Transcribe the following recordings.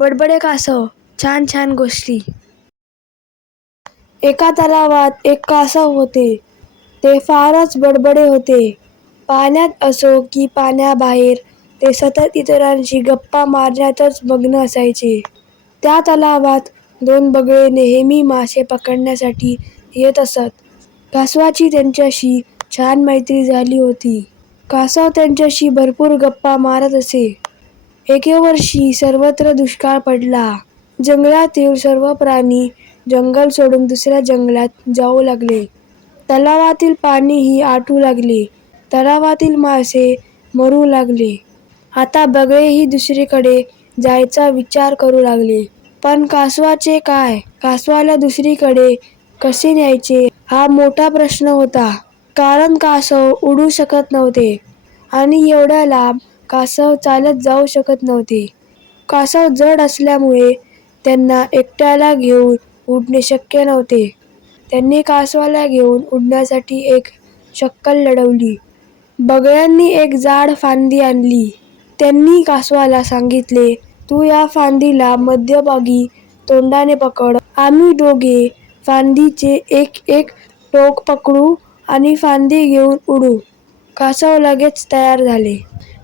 बडबडे कासव. छान छान गोष्टी. एका तलावात एक कासव होते. ते फारच बडबडे होते. पाण्यात असो की पाण्याबाहेर ते सतत इतरांशी गप्पा मारण्यातच मग्न असायचे. त्या तलावात 2 बगळे नेहमी मासे पकडण्यासाठी येत असत. कासवाची त्यांच्याशी छान मैत्री झाली होती. कासव त्यांच्याशी भरपूर गप्पा मारत असे. एके वर्षी सर्वत्र दुष्काळ पडला. जंगलातील सर्व प्राणी जंगल सोडून दुसऱ्या जंगलात जाऊ लागले. तलावातील पाणीही आटू लागले. तलावातील मासे मरू लागले. आता बगळेही दुसरीकडे जायचा विचार करू लागले. पण कासवाचे काय? कासवाला दुसरीकडे कसे न्यायचे हा मोठा प्रश्न होता. कारण कासव उडू शकत नव्हते आणि एवढ्या लांब कासव चालत जाऊ शकत नव्हते. कासव जड असल्यामुळे त्यांना एकट्याला घेऊन उडणे शक्य नव्हते. त्यांनी कासवाला घेऊन उडण्यासाठी एक शक्कल लढवली. बगळ्यांनी एक जाड फांदी आणली. त्यांनी कासवाला सांगितले, "तू या फांदीला मध्यभागी तोंडाने पकड. आम्ही दोघे फांदीचे एक एक टोक पकडू आणि फांदी घेऊन उडू." कासव लगेच तयार झाले.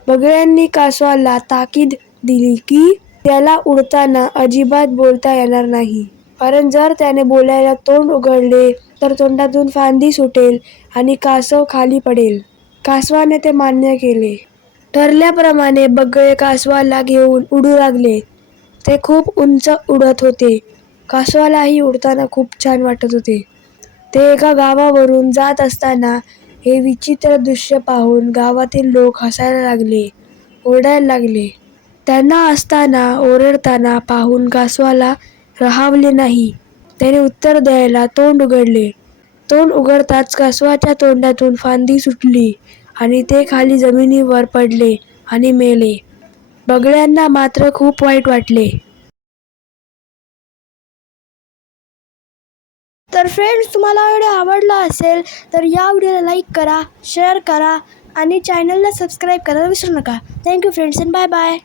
बगळ्यांनी कासवाला ताकीद दिली की त्याला उडताना अजिबात बोलता येणार नाही. कारण जर त्याने बोलायला तोंड उघडले तर तोंडातून फांदी सुटेल आणि कासव खाली पडेल. कासवाने ते मान्य केले. ठरल्याप्रमाणे बगळे कासवाला घेऊन उडू लागले. ते खूप उंच उडत होते. कासवालाही उडताना खूप छान वाटत होते. ते एका गावावरून जात असताना हे विचित्र दृश्य पाहून गावातील लोक हसायला लागले, ओरडायला लागले. त्यांना हसताना, ओरडताना पाहून कासवाला राहावले नाही. त्याने उत्तर द्यायला तोंड उघडले. तोंड उघडताच कासवाच्या तोंडातून फांदी सुटली आणि ते खाली जमिनीवर पडले आणि मेले. बगळ्यांना मात्र खूप वाईट वाटले. तर फ्रेंड्स, तुम्हाला व्हिडिओ आवडला असेल तर या व्हिडिओला लाईक करा, शेअर करा आणि चॅनलला सबस्क्राईब करायला विसरू नका. Thank you friends and bye bye.